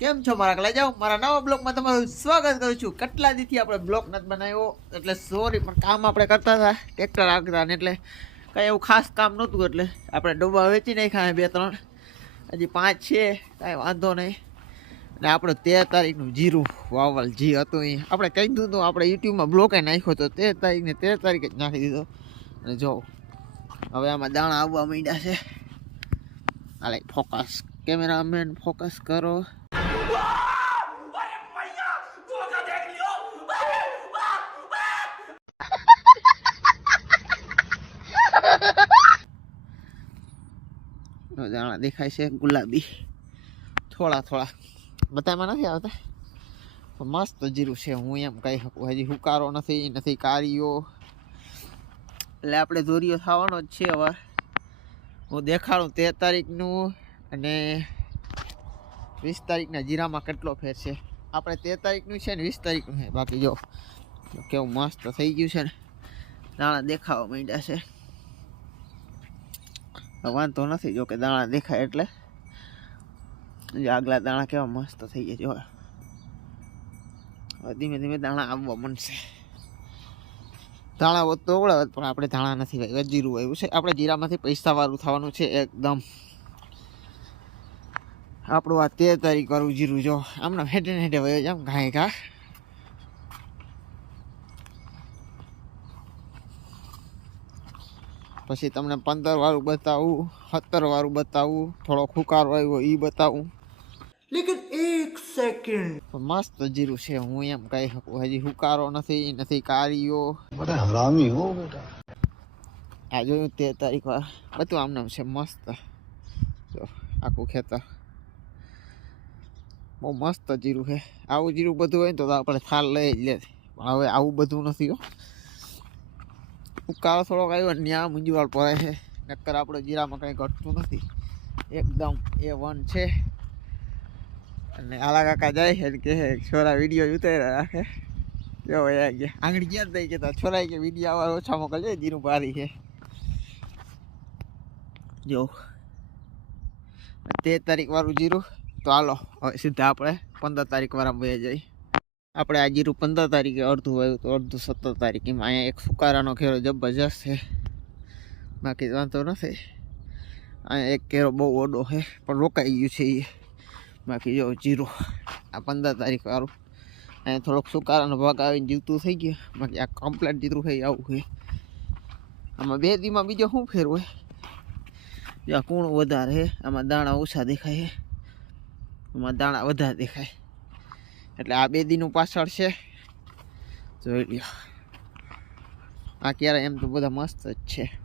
કેમ છો? મારા કલા જાઓ. મારા નવા બ્લોગમાં તમારું સ્વાગત કરું છું. કેટલા દીથી આપણે બ્લોગ નથી બનાવ્યો? એટલે સોરી પણ કામ આપણે કરતા હતા. ટ્રેક્ટર આગતા ને એટલે કાંઈ એવું ખાસ કામ નહોતું. એટલે આપણે ડબ્બા વેચી નાખ્યા બે ત્રણ હજી પાંચ છે, કાંઈ વાંધો નહીં. ને આપણે તેર તારીખનું જીરું વાવલ જી હતું એ. આપણે કહી દીધું હતું, આપણે યુટ્યુબમાં બ્લોકે નાખ્યો હતો તેર તારીખને તેર તારીખે જ નાખી દીધો. અને જો, હવે આમાં દાણા આવવા માંડ્યા છે. હાલે ફોકસ કેમેરામેન ફોકસ કરો. દેખાય છે ગુલાબી. થોડા થોડા. બધામાં નથી આવતા? મસ્ત જીરું છે. હું એમ કહી શકું. હજી હુકારો નથી નથી કારીઓ. એટલે આપણે દોરીઓ થવાનો જ છે હવે. હું દેખાડું તેર તારીખનું અને વીસ તારીખના જીરામાં કેટલો ફેર છે? આપણે તેર તારીખનું છે ને વીસ તારીખનું છે. બાકી જો કેવું મસ્ત થઈ ગયું છે ને, દાણા દેખાવા માંડ્યા છે. વાંધો નથી, જો કે દાણા દેખાય એટલે. આગલા દાણા કેવા મસ્ત થઈ ગયા જો. ધીમે ધીમે દાણા આવવા મળશે દાણા વધતો ઓળે પણ આપણે દાણા નથી ભાઈ જીરું આવ્યું છે. આપણે જીરામાંથી પૈસા વાળું થવાનું છે એકદમ. આપણું આ તેર તારીખ વાળું જીરું જો આમને હેઠે હેઠે વયો ઘાય ઘા પછી તમને પંદર વાળું બતાવું સત્તર વાળું બતાવું થોડો ખુકારો આવ્યો એ બતાવું. મસ્ત જીરું છે હું એમ કહી શકું હજી હુકારો નથી નથી કારીઓ આ જોયું તે તારીખ બધું આમ નામ છે મસ્ત. જો આખું ખેતર. બહુ મસ્ત જીરું છે. આવું જીરું બધું હોય ને તો આપણે થાલ લઈ જ લે. પણ હવે આવું બધું નથી હો. ઉકાળો થોડોક આવ્યો ત્યાં મૂંઝવણ પડે છે. નક્કર આપણે જીરામાં કંઈ ઘટતું નથી. એકદમ એ વન છે. અને આલા કાકા જાય છે કે છોરા વીડિયો ઉતાર્યા રાખે. કેવો એ ગયા. આંગળી ક્યાં દઈ કહેતા છોરા કે વીડિયો આવા ઓછા મોકલજે જીરું પારી છે. જો. તેર તારીખ વાળું જીરું. તો હાલો, હવે સીધા આપણે પંદર તારીખ વાળા જઈએ જઈ. આપણે આ જીરું પંદર તારીખે અડધું આવ્યું તો અડધું સત્તર તારીખે. અહીંયા એક સુકારાનો ખેરો જબરજસ્ત છે. બાકી વાંધો નથી. અહીંયા એક કેરો બહુ ઓડો છે, પણ રોકાઈ ગયું છે એ બાકી જો જીરું, આ પંદર તારીખ વાળું. અહીંયા થોડોક સુકારાનો ભાગ આવીને જીવતું થઈ ગયું. બાકી આ કમ્પ્લેટ જીતું થઈ આવું છે. આમાં બે દીમાં બીજો શું ફેરવું? જો કૂણું વધારે આમાં દાણા ઓછા દેખાય આમાં દાણા વધારે દેખાય. એટલે આ બે દીનું પાછળ છે. જોઈ લ્યો. આ ક્યારે એમ તો બધા મસ્ત જ છે.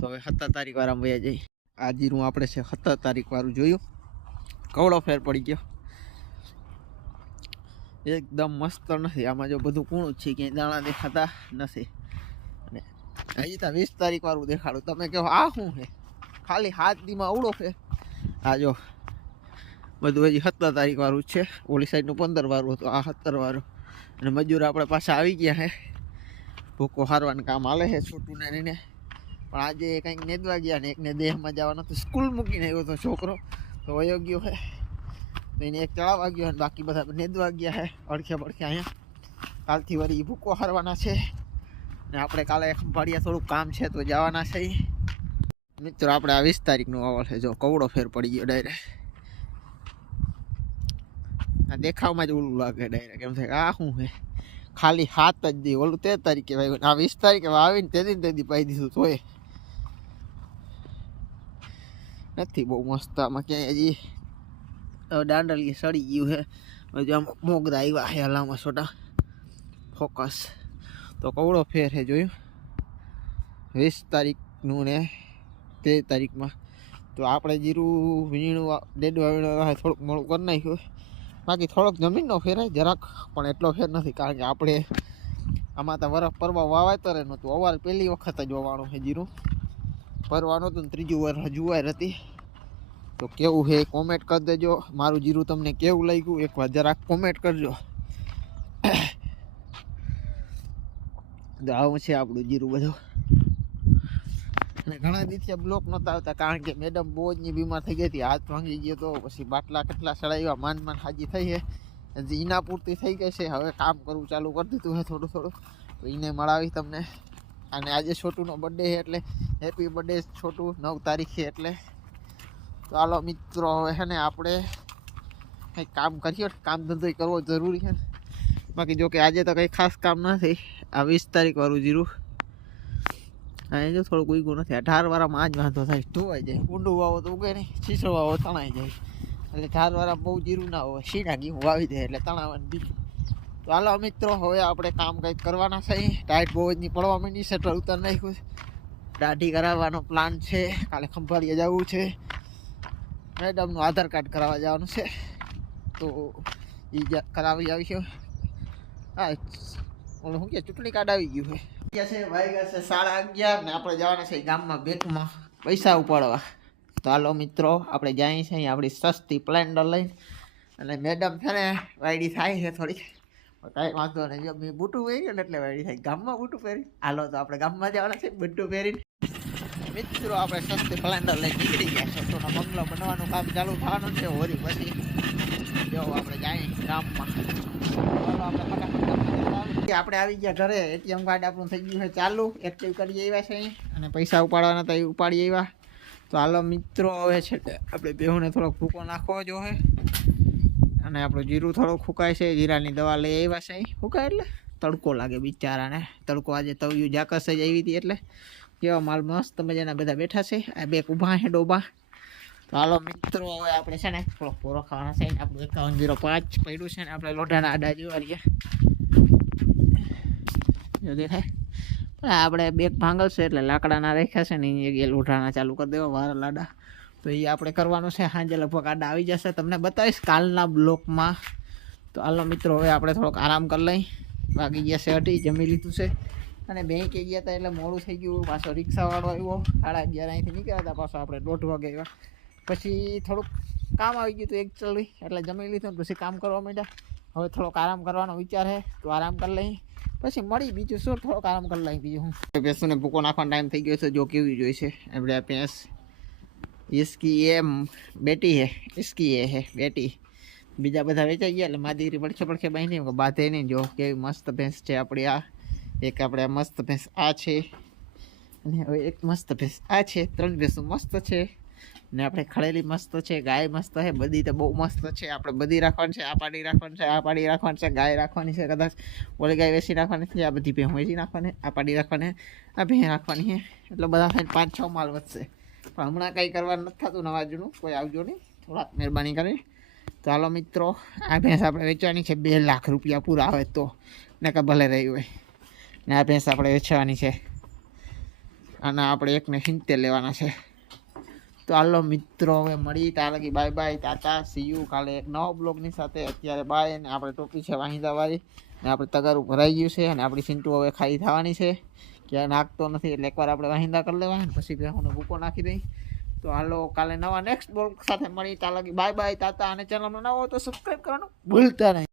તો હવે સત્તર તારીખ વાળા વયા જઈ આ જીરું આપણે છે સત્તર તારીખ વાળું જોયું. કવડો ફેર પડી ગયો. એકદમ મસ્ત નથી. આમાં જો બધું કૂણું જ છે. ક્યાંય દાણા દેખાતા નથી. અને હજી તો વીસ તારીખ વાળું દેખાડું. તમે કહો, આ શું છે? ખાલી હાથ દીમાં અવળો છે. આ જો બધું હજી સત્તર તારીખ વાળું છે. ઓલી સાઈડનું પંદર વાળું હતું, આ સત્તર વાળું. અને મજૂર આપણે પાછા આવી ગયા હે. ભૂકો હારવાનું કામ હાલે છે છોટું ને પણ આજે કંઈક નેદવા ગયા ને, એકને દેહમાં જવાનો તો સ્કૂલ મૂકીને આવ્યો હતો છોકરો. તો વયો ગયો હે. તો એને એક ચડાવવા ગયો અને બાકી બધા નેદવા ગયા હે અડખે પડખે અહીંયા. કાલથી વળી ભૂકો હારવાના છે. ને આપણે કાલે ખંભાળિયા થોડુંક કામ છે તો જવાના છે. મિત્રો, આપણે આ વીસ તારીખનું વાવળ છે. જો, કવડો ફેર પડી ગયો ડાયરેક્ટ આ દેખાવમાં જ ઓલું લાગે ડાયરેક્ટ એમ થાય આ શું છે? ખાલી હાથ જ દી. ઓલું તેર તારીખે વાવ્યું આ વીસ તારીખે વાવીને તેથી તેથી તે પાઈ દીધું તોય નથી બહુ મસ્ત. આમાં ક્યાંય હજી દાંડલી સડી ગયું છે. હજુ આમ મોગરા આવ્યા છે હલામાં છોટા. ફોકસ તો કવડો ફેર છે જોયું? વીસ તારીખનું ને તેર તારીખમાં. તો આપણે જીરું, વીણું ડેડવા વીણવા થોડુંક મોડું કરી નાખ્યું બાકી થોડોક જમીનનો ફેરાય, જરાક, પણ એટલો ફેર નથી, કારણ કે આપણે આમાં તો વરફ પરવા વાવાતરે નહોતું. અવાર પહેલી વખત જ વાવવાનું છે જીરું. પરવાનું હતું ત્રીજું વર જુવાર હતી. તો કેવું છે કોમેન્ટ કરી દેજો. મારું જીરું તમને કેવું લાગ્યું, એકવાર જરાક કોમેન્ટ કરજો. તો આવું છે આપણું જીરું બધું. અને ઘણા દિવસે બ્લોક નહોતા આવતા કારણ કે મેડમ બહુ જ બીમાર થઈ ગઈ હતી. હાથ ભાંગી ગયો તો પછી બાટલા કેટલા સડાવ્યા, માંડ માંડ હાજી થઈ છે હજી ઈના પૂરતી થઈ ગઈ છે. હવે કામ કરવું ચાલુ કરી દીધું છે થોડું થોડું. તો એને મળાવી તમને. અને આજે છોટુનો બર્થડે છે એટલે હેપી બર્થડે છોટું, નવ તારીખે એટલે. હાલો મિત્રો, હવે છે ને આપણે કંઈક કામ કરીએ. કામ ધંધો કરવો જરૂરી છે બાકી જો કે આજે તો કંઈ ખાસ કામ નથી. આ વીસ તારીખ વાળું જીરું. અહીં જો થોડુંક ઉગ્યું નથી. અઢાર વાળામાં આ જ વાંધો થાય. ધોવાઈ જાય. ઊંડું વાવો તો ઉગે નહીં. છીછો વાવો તણાઈ જાય. એટલે ઢાર વાળા બહુ જીરું ના હોય. શીણા ઘી વાવી દે એટલે તણાવવાની બીજું તો હાલો મિત્રો, હવે આપણે કામ કંઈક કરવાના છે. ટાઈટ બહુ જ નહીં પડવા માંડી, શટર ઉતાર નાખ્યું છે. દાઢી કરાવવાનો પ્લાન છે. કાલે ખંભાળીએ જવું છે. મેડમનું આધાર કાર્ડ કરાવવા જવાનું છે. તો એ કરાવી આવીશું. હા ઓલું શું કે ચૂંટણી કાર્ડ આવી ગયું છે. છે, વાગ્યા છે સાડા અગિયાર ને આપણે જવાના છે ગામમાં બેંકમાં પૈસા ઉપાડવા. તો હાલો મિત્રો, આપણે જઈએ છીએ અહીં આપણી સસ્તી પ્લેન્ડર લઈને. અને મેડમ છે ને વાયડી થાય છે થોડીક. કાંઈ વાંધો નહીં, જો મેં બૂટું પહેર્યું ને એટલે વાયડી થાય. ગામમાં બૂટું પહેરી હાલો તો આપણે ગામમાં જવાના છે, બૂટું પહેરીને. મિત્રો, આપણે સસ્તી પ્લેન્ડર લઈને નીકળી ગયા છે. તો બંગલો બનવાનું કામ ચાલુ થવાનું છે હોરી પછી. જો આપણે જઈએ ગામમાં. ચાલો આપણે ફટાફટ. આપણે આવી ગયા ઘરે, એટીએમ કાર્ડ આપણું થઈ ગયું છે, ચાલુ. એક્ટિવ કરી આવ્યા છે અને પૈસા ઉપાડવાના હતા ઉપાડી આવ્યા. તો હાલો મિત્રો, હવે છે આપણે બેહુને થોડોક ભૂકો નાખવો જોઈએ અને આપણું જીરું થોડુંક ફૂંકાય છે, જીરાની દવા લઈ આવ્યા છે ફૂંકાય એટલે? તડકો લાગે બિચારાને. તડકો આજે તવિયું જાકસ જ આવી હતી એટલે. કેવા માલ મસ્ત મજાના બધા બેઠા છે. આ બે ઊભા છે ડોબા. તો હાલો મિત્રો, હવે આપણે છે ને થોડો પૂરો ખાવાના છે. આપણું એકાવન જીરો પાંચ પડ્યું છે ને, આપણે લોઢાના આડા જોવા રહ્યા. જો દેખાય. પણ આપણે બેગ ભાંગલ છે એટલે લાકડાના રાખ્યા છે ને એ જગ્યાએ લોઢાના ચાલુ કરી દેવા, વારા લાડા. તો એ આપણે કરવાનું છે સાંજે લગભગ આડા આવી જશે. તમને બતાવીશ કાલના બ્લોકમાં. તો હાલનો મિત્રો, હવે આપણે થોડોક આરામ કરી લઈ. બાકી ગયા છે હટી જમી લીધું છે. અને બેંકે ગયા હતા એટલે મોડું થઈ ગયું. પાછો રિક્ષાવાળો આવ્યો. સાડા અગિયાર અહીંથી નીકળ્યા હતા પાછો આપણે દોઢ વાગે આવ્યા. પછી થોડુંક કામ આવી ગયું હતું ચલવી એટલે જમી લીધું પછી કામ કરવા માંડ્યા. હવે થોડોક આરામ કરવાનો વિચાર છે. તો આરામ કરી લઈ. પછી મળી બીજું શું? થોડોક આરામ કરી લાવી બીજું, હું. ભેંસોને ભૂકો નાખવાનો ટાઈમ થઈ ગયો છે, જો કેવી જોઈ છે આપણે આ ભેંસ ઇસકી એ બેટી હે ઇસકી એ હે, બેટી. બીજા બધા વેચાઈ ગયા એટલે મારી દીકરી પડખે પડખે બાંધી નહીં બાંધે નહીં. જો કેવી મસ્ત ભેંસ છે આપણી આ. એક આપણે આ મસ્ત ભેંસ આ છે. અને હવે એક મસ્ત ભેંસ આ છે. ત્રણ ભેંસો મસ્ત છે. ને આપણે ખળેલી મસ્ત છે, ગાય મસ્ત છે, બધી તો બહુ મસ્ત છે. આપણે બધી રાખવાની છે, આ પાડી રાખવાની છે, આ પાડી રાખવાની છે, ગાય રાખવાની છે, કદાચ ઓલી ગાય વેચી રાખવાની છે, આ બધી ભેં વેચી નાખવાની આ પાડી રાખવાની, આ ભેં રાખવાની છે. એટલે બધા થઈને પાંચ છ માલ વધશે. પણ હમણાં કંઈ કરવાનું નથી થતું, નવા જૂનું, કોઈ આવજો નહીં. થોડાક મહેરબાની કરી હાલો મિત્રો, આ ભેંસ આપણે વેચવાની છે, બે લાખ રૂપિયા પૂરા આવે તો. ને કે ભલે રહી હોય. ને આ ભેંસ આપણે વેચવાની છે. અને આપણે એકને સિત્તેર લેવાના છે. તો હાલો મિત્રો, હવે મળી ત્યાં લગી બાય બાય તાતા સીયુ કાલે એક નવા બ્લોગની સાથે. અત્યારે બાય ને આપણે ટોપી છે વાહિંદાવાળી ને આપણે તગારું ભરાઈ ગયું છે અને આપણી સિંટુ હવે ખાઈ થવાની છે. ક્યાં નાખતો નથી, એટલે એકવાર આપણે વાહિંદા કરી લેવા ને પછી ભેહુંને ભૂકો નાખી દઈ. તો હાલો, કાલે નવા નેક્સ્ટ બ્લોગ સાથે મળી. ત્યાં લગી બાય બાય તાતા અને ચેનલમાં નવો તો સબસ્ક્રાઈબ કરવાનું ભૂલતા નહીં.